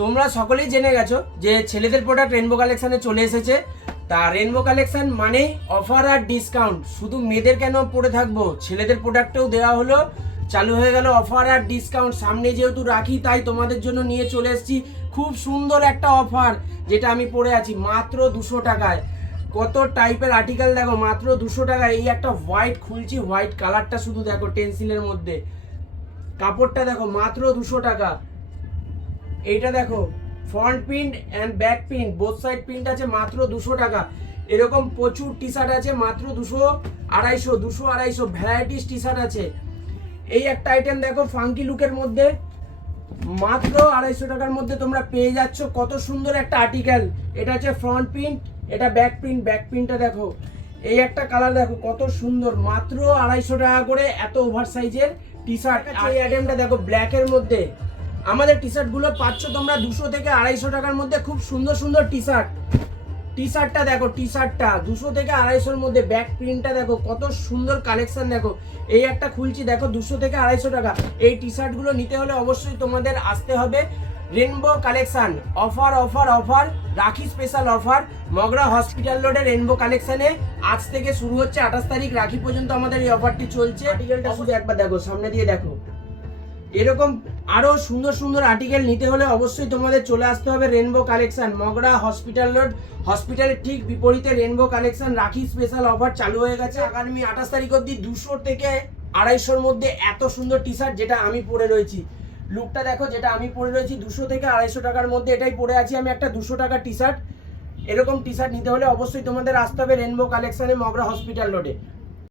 তোমরা সকলেই জেনে গেছো যে ছেলেদের প্রোডাক্ট রেনবো কালেকশনে চলে এসেছে। তা রেনবো কালেকশন মানেই অফার আর ডিসকাউন্ট। শুধু মেয়েদের কেন পড়ে থাকবো, ছেলেদের প্রোডাক্টেও দেওয়া হলো, চালু হয়ে গেল অফার আর ডিসকাউন্ট। সামনে যেহেতু রাখি তাই তোমাদের জন্য নিয়ে চলে এসেছি খুব সুন্দর একটা অফার, যেটা আমি পরে আছি মাত্র 200 টাকায়। কত টাইপের আর্টিকেল দেখো মাত্র 200 টাকায়। এই একটা হোয়াইট খুলছি, হোয়াইট কালারটা শুধু দেখো টেন্সিলের মধ্যে, কাপড়টা দেখো মাত্র 200 টাকা। এইটা দেখো front print and back print, both side print আছে মাত্র 200 টাকা। এরকম প্রচুর টি শার্ট আছে মাত্র 200, 250, 200, 250 ভ্যারাইটিস টি শার্ট আছে। এই একটা আইটেম দেখো ফাঙ্কি লুকের মধ্যে মাত্র 250 টাকার মধ্যে তোমরা পেয়ে যাচ্ছ। কত সুন্দর একটা আর্টিকেল। এটা হচ্ছে ফ্রন্ট প্রিন্ট, এটা ব্যাক প্রিন্ট, ব্যাক প্রিন্টটা দেখো। এই একটা কালার দেখো কত সুন্দর, মাত্র 250 টাকা করে এত ওভার সাইজের টি শার্ট। এই আইটেমটা দেখো ব্ল্যাকের মধ্যে। আমাদের টি শার্টগুলো পাচ্ছ তোমরা 200 থেকে 250 টাকার মধ্যে, খুব সুন্দর সুন্দর টি শার্ট। টি শার্টটা দেখো, টি শার্টটা 200 থেকে 250-এর মধ্যে। ব্যাক প্রিন্টটা দেখো কত সুন্দর কালেকশন দেখো। এই একটা খুলছি দেখো 200 থেকে 250 টাকা। এই টি শার্টগুলো নিতে হলে অবশ্যই তোমাদের আসতে হবে rainbow collection. Offer offer offer, রাখি স্পেশাল অফার। মগরা হসপিটাল রোডে রেনবো কালেকশনে আজ থেকে শুরু হচ্ছে, 28 তারিখ রাখি পর্যন্ত আমাদের এই অফারটি চলছে। আর্টিকেলটা শুধু একবার দেখো, সামনে দিয়ে দেখো। এরকম আরো সুন্দর সুন্দর আর্টিকেল নিতে হলে অবশ্যই তোমাদের চলে আসতে হবে rainbow collection, Magra hospital road. হসপিটালের ঠিক বিপরীতে rainbow collection Rakhi special offer চালু হয়ে গেছে আগামী 28 তারিখ অবধি। 200 থেকে 250-এর মধ্যে এত সুন্দর টি শার্ট, যেটা আমি পরে রয়েছি। লুকটা দেখো, যেটা আমি পরে রয়েছি 200 থেকে 250 টাকার মধ্যে, এটাই পরে আছি আমি, একটা 200 টাকার টি শার্ট। এরকম টি শার্ট নিতে হলে অবশ্যই তোমাদের আসতে হবে রেনবো কালেকশনে, মগরা হসপিটাল রোডে।